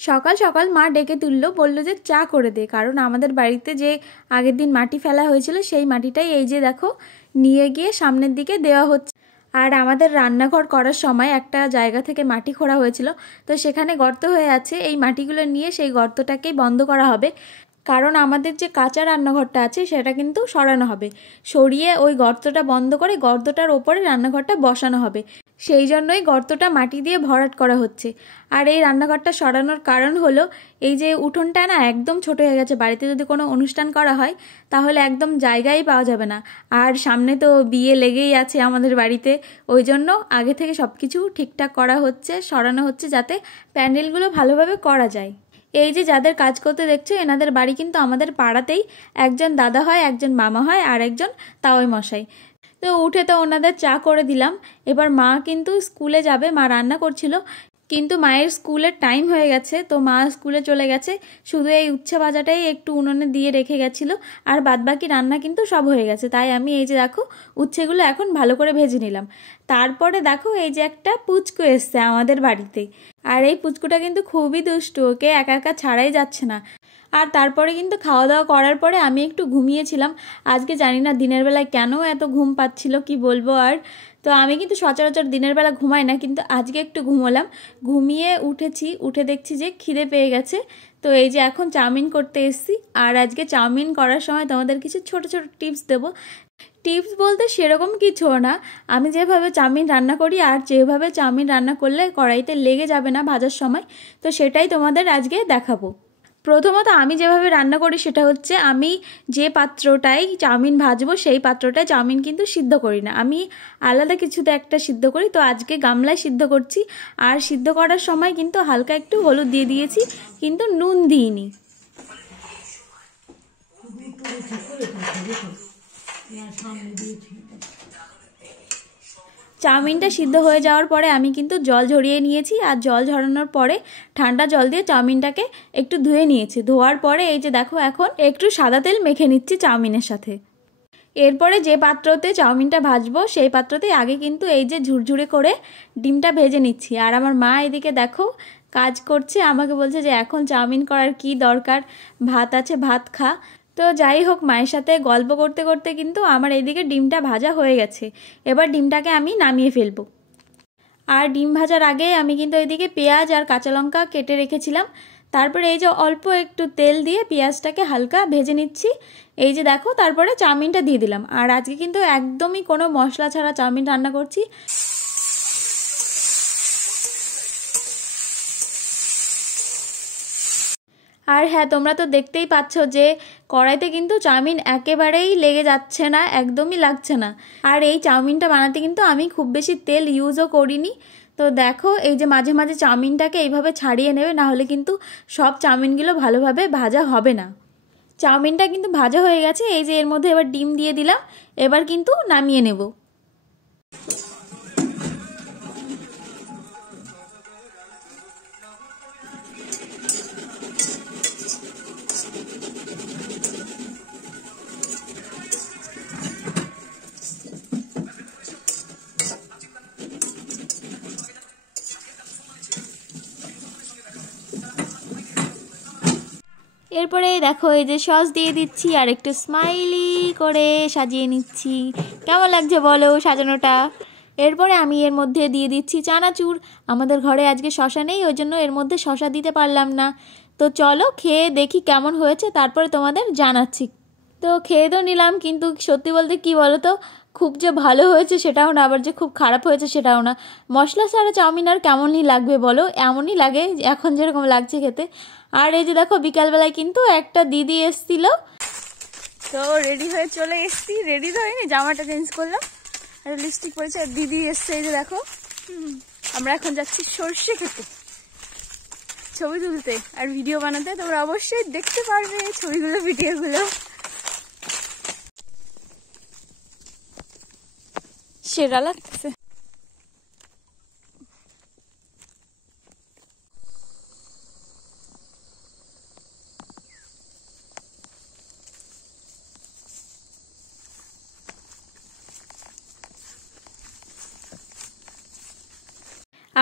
সকাল সকাল মা ডেকে তুললো, বললো যে চা করে দে, কারণ আমাদের বাড়িতে যে আগের দিন মাটি ফেলা হয়েছিল সেই মাটিটাই এই যে দেখো নিয়ে গিয়ে সামনের দিকে দেওয়া হচ্ছে। আর আমাদের রান্নাঘর করার সময় একটা জায়গা থেকে মাটি খোঁড়া হয়েছিল, তো সেখানে গর্ত হয়ে আছে, এই মাটিগুলো নিয়ে সেই গর্তটাকেই বন্ধ করা হবে, কারণ আমাদের যে কাঁচা রান্নাঘরটা আছে সেটা কিন্তু সরানো হবে, সরিয়ে ওই গর্তটা বন্ধ করে গর্তটার ওপরে রান্নাঘরটা বসানো হবে, সেই জন্যই গর্তটা মাটি দিয়ে ভরাট করা হচ্ছে। আর এই রান্নাঘরটা সরানোর কারণ হলো এই যে উঠোনটা না একদম ছোট হয়ে গেছে, বাড়িতে যদি কোনো অনুষ্ঠান করা হয় তাহলে একদম জায়গাই পাওয়া যাবে না, আর সামনে তো বিয়ে লেগেই আছে আমাদের বাড়িতে, ওই জন্য আগে থেকে সব কিছু ঠিকঠাক করা হচ্ছে, সরানো হচ্ছে যাতে প্যান্ডেলগুলো ভালোভাবে করা যায়। এই যে যাদের কাজ করতে দেখছো এনাদের বাড়ি কিন্তু আমাদের পাড়াতেই, একজন দাদা হয়, একজন মামা হয়, আর একজন তাওই মশাই। তো উঠে তো ওনাদের চা করে দিলাম। এবার মা কিন্তু স্কুলে যাবে, মা রান্না করছিল, কিন্তু মায়ের স্কুলের টাইম হয়ে গেছে, তো মা স্কুলে চলে গেছে, শুধু এই উচ্ছে ভাজাটাই একটু উনুনে দিয়ে রেখে গেছিলো, আর বাদবাকি রান্না কিন্তু সব হয়ে গেছে। তাই আমি এই যে দেখো উচ্ছেগুলো এখন ভালো করে ভেজে নিলাম। তারপরে দেখো এই যে একটা পুচকু এসছে আমাদের বাড়িতে, আর এই পুচকুটা কিন্তু খুবই দুষ্টু, ওকে একা একা ছাড়াই যাচ্ছে না। আর তারপরে কিন্তু খাওয়া দাওয়া করার পরে আমি একটু ঘুমিয়েছিলাম, আজকে জানি না দিনের বেলায় কেন এত ঘুম পাচ্ছিল কি বলবো। আর তো আমি কিন্তু সচরাচর দিনের বেলা ঘুমাই না, কিন্তু আজকে একটু ঘুমোলাম, ঘুমিয়ে উঠেছি, উঠে দেখছি যে খিদে পেয়ে গেছে। তো এই যে এখন চাউমিন করতে এসেছি, আর আজকে চাউমিন করার সময় তোমাদের কিছু ছোট ছোট টিপস দেবো। টিপস বলতে সেরকম কিছু না, আমি যেভাবে চাউমিন রান্না করি আর যেভাবে চাউমিন রান্না করলে কড়াইতে লেগে যাবে না ভাজার সময়, তো সেটাই তোমাদের আজকে দেখাবো। প্রথমত আমি যেভাবে রান্না করি সেটা হচ্ছে, আমি যে পাত্রটায় চাউমিন ভাজবো সেই পাত্রটায় চাউমিন কিন্তু সিদ্ধ করি না, আমি আলাদা কিছুতে একটা সিদ্ধ করি। তো আজকে গামলায় সিদ্ধ করছি, আর সিদ্ধ করার সময় কিন্তু হালকা একটু হলুদ দিয়ে দিয়েছি, কিন্তু নুন দিইনি। চাউমিনটা সিদ্ধ হয়ে যাওয়ার পরে আমি কিন্তু জল ঝরিয়ে নিয়েছি, আর জল ঝরানোর পরে ঠান্ডা জল দিয়ে চাউমিনটাকে একটু ধুয়ে নিয়েছি। ধোয়ার পরে এই যে দেখো এখন একটু সাদা তেল মেখে নিচ্ছি চাউমিনের সাথে। এরপরে যে পাত্রতে চাউমিনটা ভাজবো সেই পাত্রতে আগে কিন্তু এই যে ঝুরঝুরে করে ডিমটা ভেজে নিচ্ছি। আর আমার মা এদিকে দেখো কাজ করছে, আমাকে বলছে যে এখন চাউমিন করার কি দরকার, ভাত আছে ভাত খা। তো যাই হোক, মায়ের সাথে গল্প করতে করতে কিন্তু আমার এইদিকে ডিমটা ভাজা হয়ে গেছে, এবার ডিমটাকে আমি নামিয়ে ফেলবো। আর ডিম ভাজার আগে আমি কিন্তু এইদিকে পেঁয়াজ আর কাঁচা লঙ্কা কেটে রেখেছিলাম, তারপরে এই যে অল্প একটু তেল দিয়ে পেঁয়াজটাকে হালকা ভেজে নিচ্ছি। এই যে দেখো তারপরে চাউমিনটা দিয়ে দিলাম, আর আজকে কিন্তু একদমই কোনো মশলা ছাড়া চাউমিন রান্না করছি। আর হ্যাঁ, তোমরা তো দেখতেই পাচ্ছ যে কড়াইতে কিন্তু চাউমিন একেবারেই লেগে যাচ্ছে না, একদমই লাগছে না। আর এই চাউমিনটা বানাতে কিন্তু আমি খুব বেশি তেল ইউজও করিনি। তো দেখো এই যে মাঝে মাঝে চাউমিনটাকে এইভাবে ছাড়িয়ে নেবে, না হলে কিন্তু সব চাউমিনগুলো ভালোভাবে ভাজা হবে না। চাউমিনটা কিন্তু ভাজা হয়ে গেছে, এই যে এর মধ্যে এবার ডিম দিয়ে দিলাম, এবার কিন্তু নামিয়ে নেব। এরপরে দেখো এই যে সস দিয়ে দিচ্ছি, আর একটু স্মাইলি করে সাজিয়ে নিচ্ছি। কেমন লাগছে বলো সাজানোটা? এরপরে আমি এর মধ্যে দিয়ে দিচ্ছি চানাচুর। আমাদের ঘরে আজকে শসা নেই, ওই জন্য এর মধ্যে শসা দিতে পারলাম না। তো চলো খেয়ে দেখি কেমন হয়েছে, তারপরে তোমাদের জানাচ্ছি। তো খেয়ে তো নিলাম, কিন্তু সত্যি বলতে কি বলো তো, খুব যে ভালো হয়েছে সেটাও না, আবার যে খুব খারাপ হয়েছে সেটাও না। মশলা ছাড়া চাউমিন আর কেমনই লাগবে বলো, এমনই লাগে এখন যেরকম লাগছে খেতে। আর এই যে দেখো বিকালবেলায় কিন্তু একটা দিদি এসছিল, তো রেডি হয়ে চলে এসছি, রেডি তো হয়নি, জামাটা চেঞ্জ করলাম আর লিপস্টিক পরেছে, আর দিদি এসছে। এই যে দেখো আমরা এখন যাচ্ছি সর্ষে খেতে, ছবি তুলতে আর ভিডিও বানাতে। তোমরা অবশ্যই দেখতে পারবে ছবিগুলো ভিডিওগুলো, সেরা লাগছে।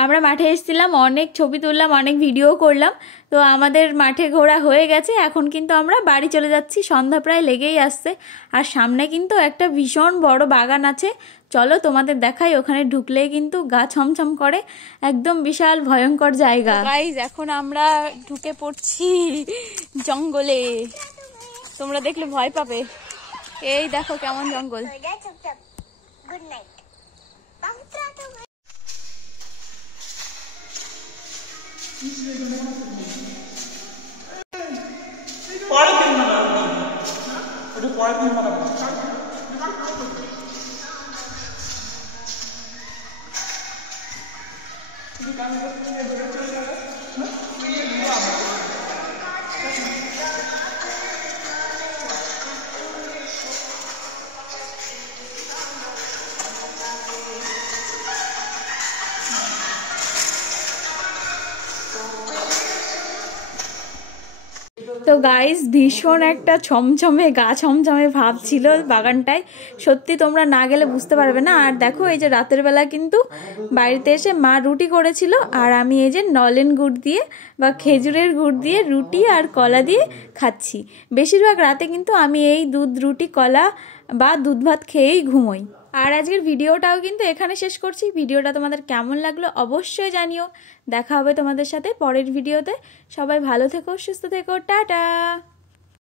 আমরা মাঠে এসেছিলাম, অনেক ছবি তুললাম, অনেক ভিডিও করলাম। তো আমাদের মাঠে ঘোরা হয়ে গেছে, এখন কিন্তু আমরা বাড়ি চলে যাচ্ছি। সন্ধ্যা প্রায় লেগেই আসছে, আর সামনে কিন্তু একটা ভীষণ বড় বাগান আছে। চলো তোমাদের দেখাই, ওখানে ঢুকলেই কিন্তু গা ছমছম করে, একদম বিশাল ভয়ঙ্কর জায়গা। গাইস, এখন আমরা ঢুকে পড়ছি জঙ্গলে, তোমরা দেখলে ভয় পাবে। এই দেখো কেমন জঙ্গল। Good night. তো গাইস, ভীষণ একটা ছমছমে গা ছমছমে ভাব ছিল বাগানটায়, সত্যি তোমরা না গেলে বুঝতে পারবে না। আর দেখো, এই যে রাতের বেলা কিন্তু বাড়িতে এসে মা রুটি করেছিল, আর আমি এই যে নলেন গুড় দিয়ে বা খেজুরের গুড় দিয়ে রুটি আর কলা দিয়ে খাচ্ছি। বেশিরভাগ রাতে কিন্তু আমি এই দুধ রুটি কলা বা দুধ ভাত খেয়েই ঘুমোই। আর আজকের ভিডিওটাও কিন্তু এখানে শেষ করছি। ভিডিওটা তোমাদের কেমন লাগলো অবশ্যই জানিও। দেখা হবে তোমাদের সাথে পরের ভিডিওতে। সবাই ভালো থেকো, সুস্থ থেকো, টাটা।